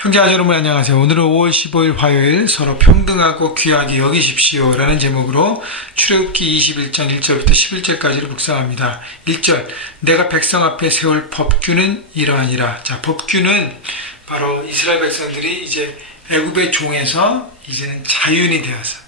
형제자 여러분 안녕하세요. 오늘은 5월 15일 화요일 서로 평등하고 귀하게 여기십시오 라는 제목으로 출애굽기 21장 1절부터 11절까지를 묵상합니다. 1절 내가 백성 앞에 세울 법규는 이러하니라. 자, 법규는 바로 이스라엘 백성들이 이제 애굽의 종에서 이제는 자유인이 되어서,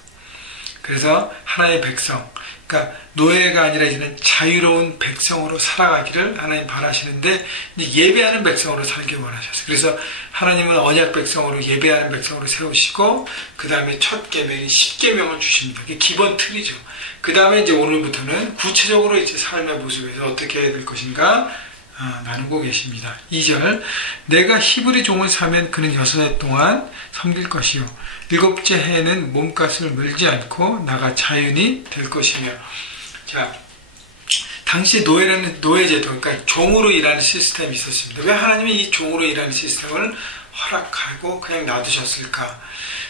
그래서 하나님의 백성, 그러니까 노예가 아니라 이제는 자유로운 백성으로 살아가기를 하나님 바라시는데, 예배하는 백성으로 살기 원하셨어요. 그래서 하나님은 언약 백성으로, 예배하는 백성으로 세우시고, 그 다음에 첫 계명인 10계명을 주십니다. 그게 기본 틀이죠. 그 다음에 이제 오늘부터는 구체적으로 이제 삶의 모습에서 어떻게 해야 될 것인가 나누고 계십니다. 2절 내가 히브리 종을 사면 그는 6해 동안 섬길 것이요 일곱째 해에는 몸값을 물지 않고 나가 자유인이 될 것이며. 자, 당시 노예제도, 그러니까 종으로 일하는 시스템이 있었습니다. 왜 하나님이 이 종으로 일하는 시스템을 허락하고 그냥 놔두셨을까?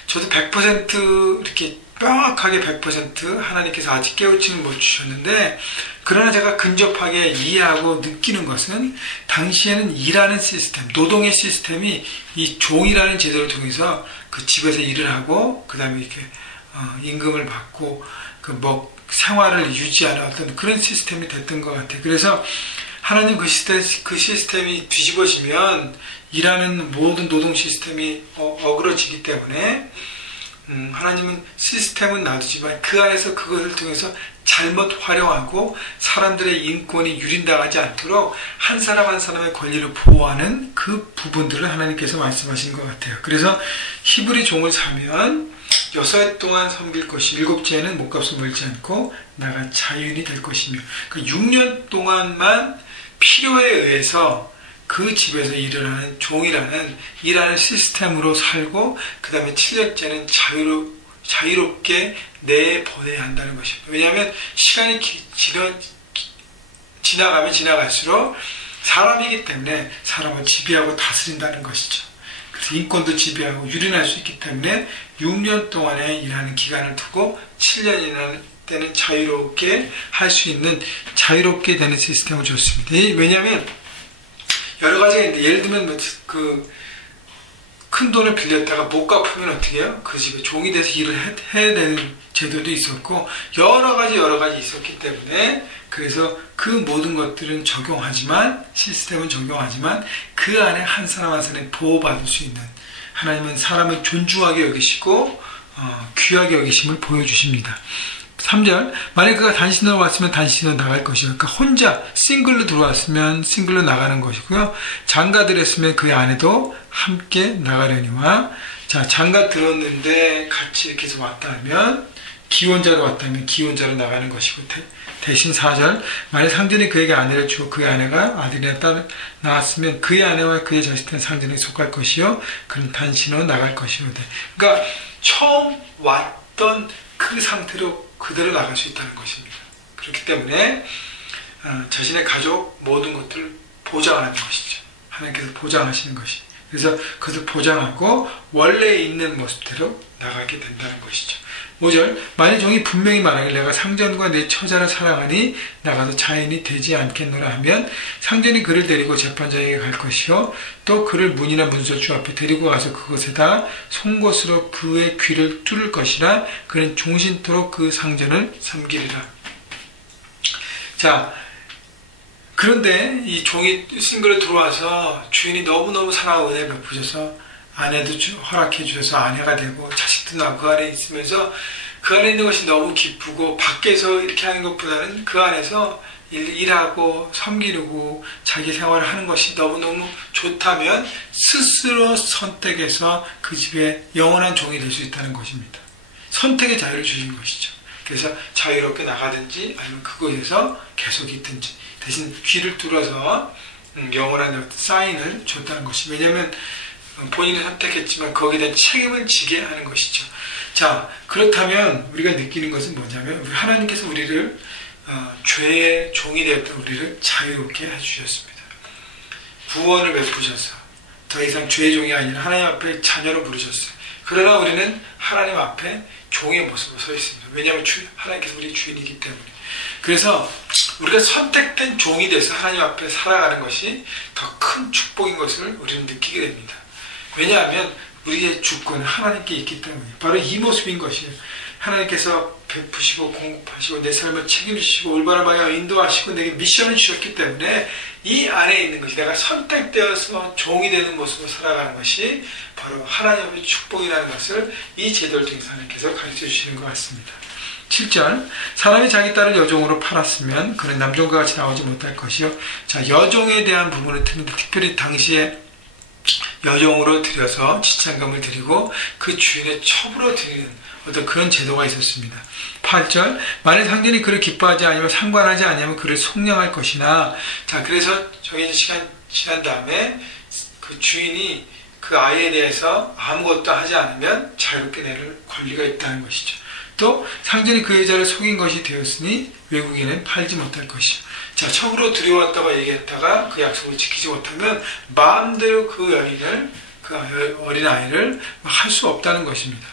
저도 100% 이렇게 명확하게 100% 하나님께서 아직 깨우치는 못 주셨는데, 그러나 제가 근접하게 이해하고 느끼는 것은 당시에는 일하는 시스템, 노동의 시스템이 이 종이라는 제도를 통해서 그 집에서 일을 하고 그 다음에 이렇게 임금을 받고 생활을 유지하는 어떤 그런 시스템이 됐던 것 같아요. 그래서 하나님 그 시스템이 뒤집어지면 일하는 모든 노동 시스템이 어그러지기 때문에 하나님은 시스템은 놔두지만 그 안에서 그것을 통해서 잘못 활용하고 사람들의 인권이 유린당하지 않도록 한 사람 한 사람의 권리를 보호하는 그 부분들을 하나님께서 말씀하신 것 같아요. 그래서 히브리 종을 사면 6해 동안 섬길 것이, 일곱째에는 몸값을 물지 않고 나가 자유인이 될 것이며, 그 6년 동안만 필요에 의해서 그 집에서 일을 하는 종이라는 일하는 시스템으로 살고, 그 다음에 7년째는 자유롭게 내보내야 한다는 것입니다. 왜냐하면 시간이 지나가면 지나갈수록 사람이기 때문에 사람을 지배하고 다스린다는 것이죠. 그래서 인권도 지배하고 유린할 수 있기 때문에 6년 동안의 일하는 기간을 두고 7년이나 때는 자유롭게 할 수 있는, 자유롭게 되는 시스템을 줬습니다. 왜냐하면 여러 가지가 있는데, 예를 들면 큰 돈을 빌렸다가 못 갚으면 어떻게 해요? 그 집에 종이 돼서 일을 해야 되는 제도도 있었고, 여러 가지 있었기 때문에, 그래서 그 모든 것들은 적용하지만, 시스템은 적용하지만 그 안에 한 사람 한 사람이 보호받을 수 있는, 하나님은 사람을 존중하게 여기시고 귀하게 여기심을 보여주십니다. 3절 만약 그가 단신으로 왔으면 단신으로 나갈 것이요, 그러니까 혼자 싱글로 들어왔으면 싱글로 나가는 것이고요, 장가 들었으면 그의 아내도 함께 나가려니와. 자, 장가 들었는데 같이 이렇게 해서 왔다면, 기혼자로 왔다면 기혼자로 나가는 것이고, 대신 4절 만약 상전이 그에게 아내를 주고 그의 아내가 아들이나 딸을 낳았으면 그의 아내와 그의 자식들은 상전에게 속할 것이요 그는 단신으로 나갈 것이요. 그러니까 처음 왔던 그 상태로 그대로 나갈 수 있다는 것입니다. 그렇기 때문에 자신의 가족 모든 것들을 보장하는 것이죠. 하나님께서 보장하시는 것이. 그래서 그것을 보장하고 원래 있는 모습대로 나가게 된다는 것이죠. 5절 만일 종이 분명히 말하길 내가 상전과 내 처자를 사랑하니 나가서 자인이 되지 않겠노라 하면, 상전이 그를 데리고 재판장에게 갈 것이요 또 그를 문이나 문설주 앞에 데리고 가서 그곳에다 송곳으로 그의 귀를 뚫을 것이라 그는 종신토록 그 상전을 섬기리라. 자, 그런데 이 종이 싱글로 들어와서 주인이 너무너무 사랑하고 은혜 베푸셔서 아내도 허락해 주셔서 아내가 되고 자식도 낳고 그 안에 있으면서 그 안에 있는 것이 너무 기쁘고, 밖에서 이렇게 하는 것보다는 그 안에서 일하고 섬기고 자기 생활을 하는 것이 너무너무 좋다면 스스로 선택해서 그 집에 영원한 종이 될 수 있다는 것입니다. 선택의 자유를 주신 것이죠. 그래서 자유롭게 나가든지 아니면 그곳에서 계속 있든지, 대신 귀를 뚫어서 영원한 사인을 줬다는 것이, 왜냐하면 본인은 선택했지만 거기에 대한 책임을 지게 하는 것이죠. 자, 그렇다면 우리가 느끼는 것은 뭐냐면, 하나님께서 우리를 죄의 종이 되었던 우리를 자유롭게 해주셨습니다. 구원을 베푸셔서 더 이상 죄의 종이 아니라 하나님 앞에 자녀로 부르셨어요. 그러나 우리는 하나님 앞에 종의 모습으로 서 있습니다. 왜냐하면 하나님께서 우리 주인이기 때문에. 그래서 우리가 선택된 종이 돼서 하나님 앞에 살아가는 것이 더 큰 축복인 것을 우리는 느끼게 됩니다. 왜냐하면 우리의 주권은 하나님께 있기 때문에 바로 이 모습인 것이에요. 하나님께서 베푸시고 공급하시고 내 삶을 책임지시고 올바른 방향 인도하시고 내게 미션을 주셨기 때문에 이 안에 있는 것이 내가 선택되어서 종이 되는 모습으로 살아가는 것이 바로 하나님의 축복이라는 것을 이 제도를 통해서 하나님께서 가르쳐 주시는 것 같습니다. 7절 사람이 자기 딸을 여종으로 팔았으면 그는 남종과 같이 나오지 못할 것이요. 자, 여종에 대한 부분을 듣는데 특별히 당시에 여종으로 들여서 지참금을 드리고 그 주인의 첩으로 드리는 어떤 그런 제도가 있었습니다. 8절 만일 상전이 그를 기뻐하지 아니면 상관하지 아니하면 그를 속량할 것이나 자 그래서 정해진 시간 지난 다음에 그 주인이 그 아이에 대해서 아무것도 하지 않으면 자유롭게 내릴 권리가 있다는 것이죠. 또 상전이 그 여자를 속인 것이 되었으니 외국인은 팔지 못할 것이요. 자, 첩으로 들여왔다가 얘기했다가 그 약속을 지키지 못하면 마음대로 그 여인을 그 어린아이를 할 수 없다는 것입니다.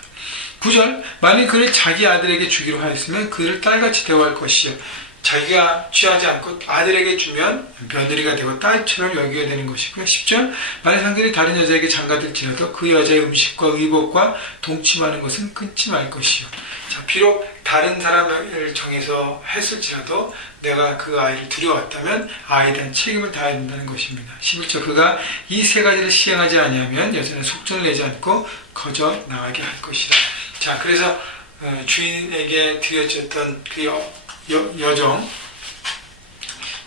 9절 만일 그를 자기 아들에게 주기로 하였으면 그를 딸같이 대우할 것이요. 자기가 취하지 않고 아들에게 주면 며느리가 되고 딸처럼 여겨야 되는 것이고요. 10절 만일 상전이 다른 여자에게 장가들지라도 그 여자의 음식과 의복과 동침하는 것은 끊지 말 것이요. 자, 비록 다른 사람을 정해서 했을지라도 내가 그 아이를 들여왔다면 아이에 대한 책임을 다해야 된다는 것입니다. 11절 그가 이 세 가지를 시행하지 아니하면 여자는 속전을 내지 않고 거저 나가게 할 것이라. 자, 그래서 주인에게 드려졌던 그 여종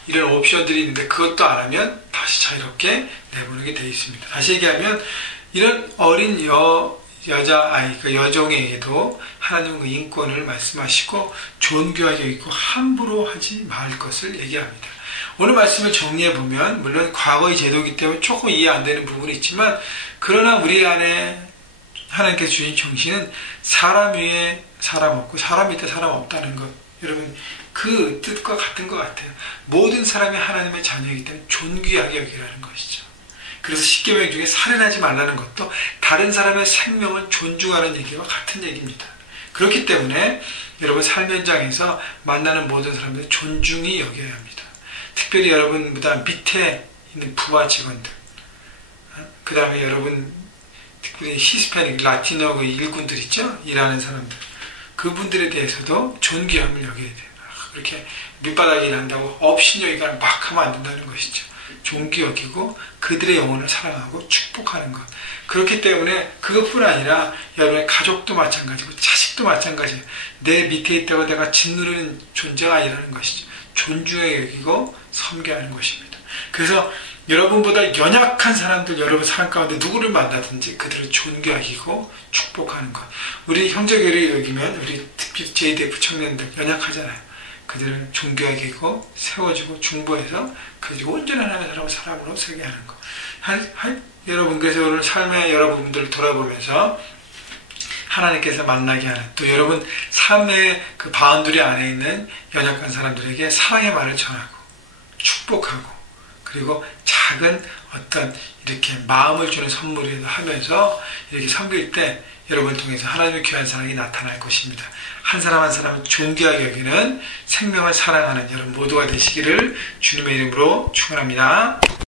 이런 옵션들이 있는데 그것도 안 하면 다시 자유롭게 내보내게 되어 있습니다. 다시 얘기하면 이런 어린 여자아이, 그 여종에게도 하나님은 그 인권을 말씀하시고 존귀하게 여기고 함부로 하지 말 것을 얘기합니다. 오늘 말씀을 정리해보면 물론 과거의 제도이기 때문에 조금 이해 안 되는 부분이 있지만 그러나 우리 안에 하나님께서 주신 정신은 사람 위에 사람 없고 사람 밑에 사람 없다는 것 여러분 그 뜻과 같은 것 같아요. 모든 사람이 하나님의 자녀이기 때문에 존귀하게 여기라는 것이죠. 그래서 십계명 중에 살인하지 말라는 것도 다른 사람의 생명을 존중하는 얘기와 같은 얘기입니다. 그렇기 때문에 여러분 삶 현장에서 만나는 모든 사람들 존중히 여겨야 합니다. 특별히 여러분보다 밑에 있는 부하 직원들 그 다음에 여러분 특별히 히스패닉, 라티노 그 일꾼들 있죠? 일하는 사람들 그분들에 대해서도 존귀함을 여겨야 돼요. 그렇게 밑바닥에 일한다고 업신여기가 막 하면 안 된다는 것이죠. 존귀 여기고 그들의 영혼을 사랑하고 축복하는 것. 그렇기 때문에 그것뿐 아니라 여러분의 가족도 마찬가지고 자식도 마찬가지예요. 내 밑에 있다고 내가 짓누르는 존재가 아니라는 것이죠. 존중해 여기고 섬겨하는 것입니다. 그래서 여러분보다 연약한 사람들 여러분 삶 가운데 누구를 만나든지 그들을 존경하고 축복하는 것. 우리 형제교회를 여기면 우리 특히 JDF 청년들 연약하잖아요. 그들을 존경하게 하고 세워주고 중보해서 그리고 온전한 하나님의 사람으로 서게 하는 것. 여러분 그래서 오늘 삶의 여러분들을 돌아보면서 하나님께서 만나게 하는 또 여러분 삶의 그 바운더리 안에 있는 연약한 사람들에게 사랑의 말을 전하고 축복하고 그리고 작은 어떤 이렇게 마음을 주는 선물을 하면서 이렇게 섬길 때 여러분을 통해서 하나님의 귀한 사랑이 나타날 것입니다. 한 사람 한 사람을 존귀하게 여기는 생명을 사랑하는 여러분 모두가 되시기를 주님의 이름으로 축원합니다.